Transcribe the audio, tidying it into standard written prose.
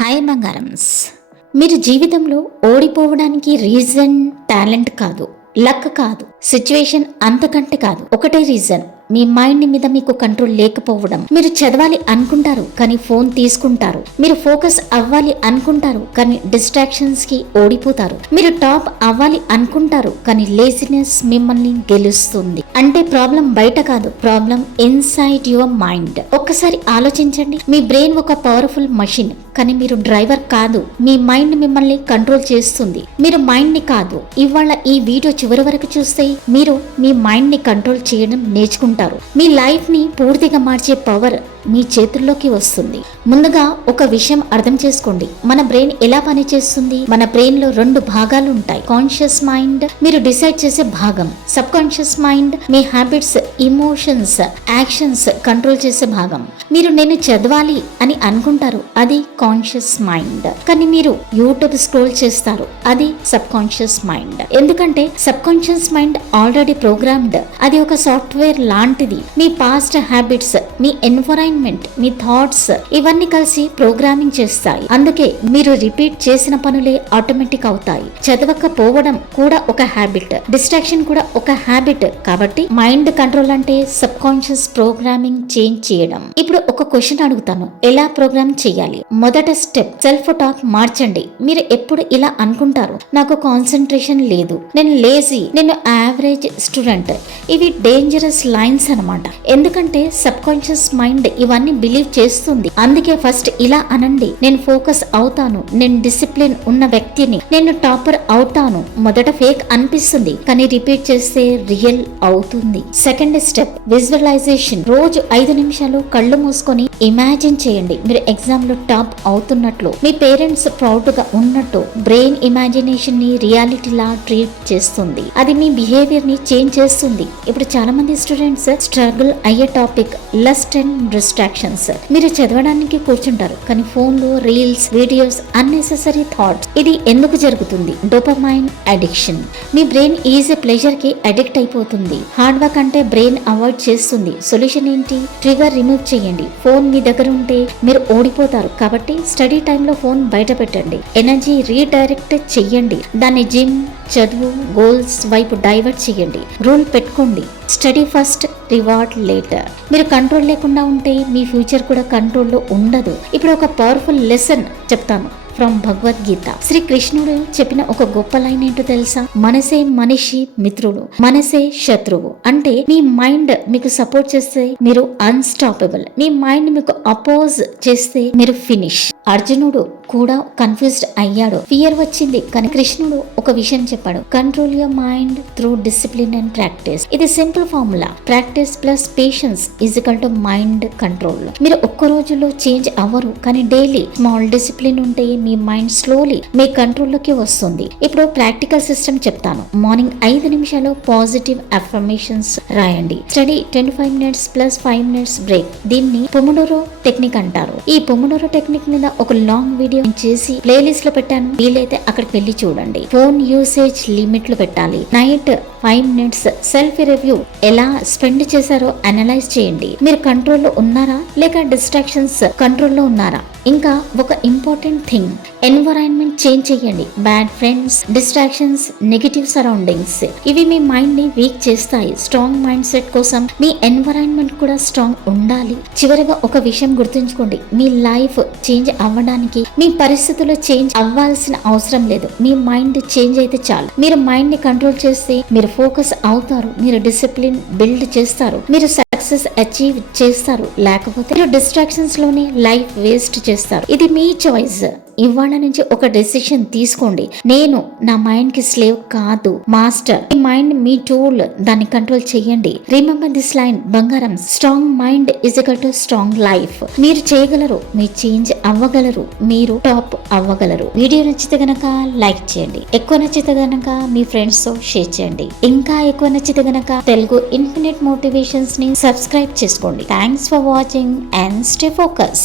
Hi బంగారమ్స్. మీరు జీవితంలో ఓడిపోవడానికి రీజన్ టాలెంట్ కాదు, లక్ కాదు, సిచ్యువేషన్ అంతకంటే కాదు. ఒకటే రీజన్, మీ మైండ్ మీద మీకు కంట్రోల్ లేకపోవడం. మీరు చదవాలి అనుకుంటారు కానీ ఫోన్ తీసుకుంటారు. మీరు ఫోకస్ అవ్వాలి అనుకుంటారు కానీ డిస్ట్రాక్షన్స్ కి ఓడిపోతారు. మీరు టాప్ అవ్వాలి అనుకుంటారు కానీ లేజినెస్ మిమ్మల్ని గెలుస్తుంది. అంటే ప్రాబ్లం బయట కాదు, ప్రాబ్లం ఇన్సైడ్ యువర్ మైండ్. ఒక్కసారి ఆలోచించండి. మీ బ్రెయిన్ ఒక పవర్ఫుల్ మషిన్ కానీ మీరు డ్రైవర్ కాదు. మీ మైండ్ మిమ్మల్ని కంట్రోల్ చేస్తుంది, మీరు మైండ్ ని కాదు. ఇవాళ ఈ వీడియో చివరి వరకు చూస్తే మీరు మీ మైండ్ ని కంట్రోల్ చేయడం నేర్చుకుంటారు. మీ లైఫ్ ని పూర్తిగా మార్చే పవర్ మీ చేతుల్లోకి వస్తుంది. ముందుగా ఒక విషయం అర్థం చేసుకోండి, మన బ్రెయిన్ ఎలా పనిచేస్తుంది. మన బ్రెయిన్ లో రెండు భాగాలు ఉంటాయి. కాన్షియస్ మైండ్ మీరు డిసైడ్ చేసే భాగం, సబ్ కాన్షియస్ మైండ్ మీ హ్యాబిట్స్, ఇమోషన్స్, యాక్షన్స్ కంట్రోల్ చేసే భాగం. మీరు నేను చదవాలి అని అనుకుంటారు, అది కాన్షియస్ మైండ్. కానీ మీరు యూట్యూబ్ స్క్రోల్ చేస్తారు, అది సబ్ కాన్షియస్ మైండ్. ఎందుకంటే sub conscious mind already programmed. అది ఒక సాఫ్ట్వేర్ లాంటిది. మీ పాస్ట్ హ్యాబిట్స్, మీ ఎన్విరాన్మెంట్, మీ థాట్స్ ఇవన్నీ కలిసి ప్రోగ్రామింగ్ చేస్తాయి. అందుకే మీరు రిపీట్ చేసిన పనులే ఆటోమేటిక్ అవుతాయి. చదవకపోవడం కూడా ఒక హ్యాబిట్, డిస్ట్రాక్షన్ కూడా ఒక హ్యాబిట్. కాబట్టి మైండ్ కంట్రోల్ అంటే సబ్ కాన్షియస్ ప్రోగ్రామింగ్ చేంజ్ చేయడం. ఇప్పుడు ఒక క్వశ్చన్ అడుగుతాను, ఎలా ప్రోగ్రామ్ చేయాలి? మొదట స్టెప్, సెల్ఫ్ టాక్ మార్చండి. మీరు ఎప్పుడు ఇలా అనుకుంటారు, నాకు కాన్సన్ట్రేషన్ లేదు, నేను లేజీ, నేను యావరేజ్ స్టూడెంట్. ఇవి డేంజరస్ లైన్స్ అన్నమాట. ఎందుకంటే సబ్ కాన్షియస్ మైండ్ ఇవన్నీ బిలీవ్ చేస్తుంది. అందుకే ఫస్ట్ ఇలా అనండి, నేను ఫోకస్ అవుతాను, నేను డిసిప్లిన్ ఉన్న వ్యక్తిని, నేను టాపర్ అవుతాను. మొదట ఫేక్ అనిపిస్తుంది కానీ రిపీట్ చేస్తే రియల్ అవుతుంది. Second step, visualization. రోజు 5 నిమిషాలు కళ్ళు మూసుకొని ఇమాజిన్ చేయండి, మీరు ఎగ్జామ్ లో టాప్ అవుతున్నట్లు, మీ పేరెంట్స్ ప్రౌడ్ గా ఉన్నట్టు. బ్రెయిన్ ఇమాజినేషన్ ని రియాలిటీ లా ట్రీట్ చేస్తుంది. అది మీ బిహేవియర్ ని చేంజ్ చేస్తుంది. ఇప్పుడు చాలా మంది స్టూడెంట్స్ స్ట్రగుల్ అయ్యే టాపిక్ లస్ట్ అండ్ డిస్ట్రాక్షన్స్. మీరు చదవడానికి కూర్చుంటారు కానీ ఫోన్ లో రీల్స్, వీడియోస్, అన్నెసెసరీ థాట్స్. ఇది ఎందుకు జరుగుతుంది? Dopamine addiction. మీ బ్రెయిన్ ఈజీ ప్లెజర్ కి అడిక్ట్ అయిపోతుంది. హార్డ్ వర్క్ అంటే బ్రెయిన్ అవాయిడ్ చేస్తుంది. సొల్యూషన్ ఏంటి? ట్రిగర్ రిమూవ్ చేయండి. ఫోన్ మీ దగ్గర ఉంటే మీరు ఓడిపోతారు. కాబట్టి స్టడీ టైంలో ఫోన్ బయట పెట్టండి. ఎనర్జీ రీడైరెక్ట్ చెయ్యండి. దాన్ని జిమ్, చదువు, గోల్స్ వైపు డైవర్ట్ చేయండి. రూల్ పెట్టుకోండి, స్టడీ ఫస్ట్, రివార్డ్ లేటర్. మీరు కంట్రోల్ లేకుండా ఉంటే మీ ఫ్యూచర్ కూడా కంట్రోల్లో ఉండదు. ఇప్పుడు ఒక పవర్ఫుల్ లెసన్ చెప్తాను ఫ్రమ్ భగవద్గీత. శ్రీకృష్ణుడు చెప్పిన ఒక గొప్ప లైన్ ఏంటో తెలుసా? మనసే మనిషి మిత్రుడు, మనసే శత్రువు. అంటే మీ మైండ్ మీకు సపోర్ట్ చేస్తే మీరు అన్స్టాపబుల్, మీ మైండ్ మీకు అపోజ్ చేస్తే మీరు ఫినిష్. అర్జునుడు కూడా కన్ఫ్యూజ్డ్ అయ్యాడు, ఫియర్ వచ్చింది. కానీ కృష్ణుడు ఒక విషయం చెప్పాడు, control your mind through discipline and practice. ఇది simple formula. Practice plus patience is equal to mind control. మీరు ఒక్క రోజులో చేంజ్ అవ్వరు కానీ డైలీ స్మాల్ డిసిప్లిన్ ఉంటే మీ మైండ్ స్లోలీ మీ కంట్రోల్లోకి వస్తుంది. ఇప్పుడు ప్రాక్టికల్ సిస్టమ్ చెప్తాను. మార్నింగ్ 5 నిమిషాలు పాజిటివ్ అఫర్మేషన్స్ రాయండి. Study 25 minutes plus 5 minutes break. దీన్ని పొమోడోరో టెక్నిక్ అంటారు. ఈ పొమోడోరో టెక్నిక్ మీద ఒక లాంగ్ వీడియో చేసి ప్లేలిస్ట్ లో పెట్టాను, వీలైతే అక్కడికి వెళ్ళి చూడండి. ఫోన్ యూసేజ్ లిమిట్లు పెట్టాలి. Night 5 minutes self review. ఎలా స్పెండ్ చేశారో అనలైజ్ చేయండి. మీరు కంట్రోల్లో ఉన్నారా లేక డిస్ట్రాక్షన్స్ కంట్రోల్లో ఉన్నారా? ఇంకా ఒక ఇంపార్టెంట్ థింగ్, ఎన్విరాన్మెంట్ చేంజ్ చేయండి. Bad friends, distractions, negative surroundings ఇవి మీ మైండ్ ని వీక్ చేస్తాయి. స్ట్రాంగ్ మైండ్ సెట్ కోసం మీ ఎన్విరాన్మెంట్ కూడా స్ట్రాంగ్ ఉండాలి. చివరిగా ఒక విషయం గుర్తుంచుకోండి, మీ లైఫ్ చేంజ్ అవ్వడానికి మీ పరిస్థితులు చేంజ్ అవ్వాల్సిన అవసరం లేదు. మీ మైండ్ చేంజ్ అయితే చాలు. మీరు మైండ్ ని కంట్రోల్ చేస్తే మీరు ఫోకస్ అవుతారు, మీరు డిసిప్లిన్ బిల్డ్ చేస్తారు, మీరు సక్సెస్ అచీవ్ చేస్తారు. లేకపోతే మీరు డిస్ట్రాక్షన్స్ లోనే లైఫ్ వేస్ట్ చేస్తారు. ఇది మీ చాయిస్. ఇవాళ నుంచి ఒక డెసిషన్ తీసుకోండి, నేను నా మైండ్ కి స్లేవ్ కాదు, మాస్టర్. మీ మైండ్ మీ టూల్, దాన్ని కంట్రోల్ చేయండి. రిమెంబర్ దిస్ లైన్ బంగారం, strong mind is equal to strong life. మీరు చేయగలరు, మీరు చేంజ్ అవ్వగలరు, మీరు టాప్ అవ్వగలరు. వీడియో నచ్చితే గనక లైక్ చేయండి, ఎక్కువ నచ్చితే గనక మీ ఫ్రెండ్స్ తో షేర్ చేయండి. ఇంకా ఎక్కువ నచ్చితే గనక తెలుగు ఇన్ఫినిట్ మోటివేషన్స్ ని సబ్స్క్రైబ్ చేసుకోండి. Thanks for watching and stay focus.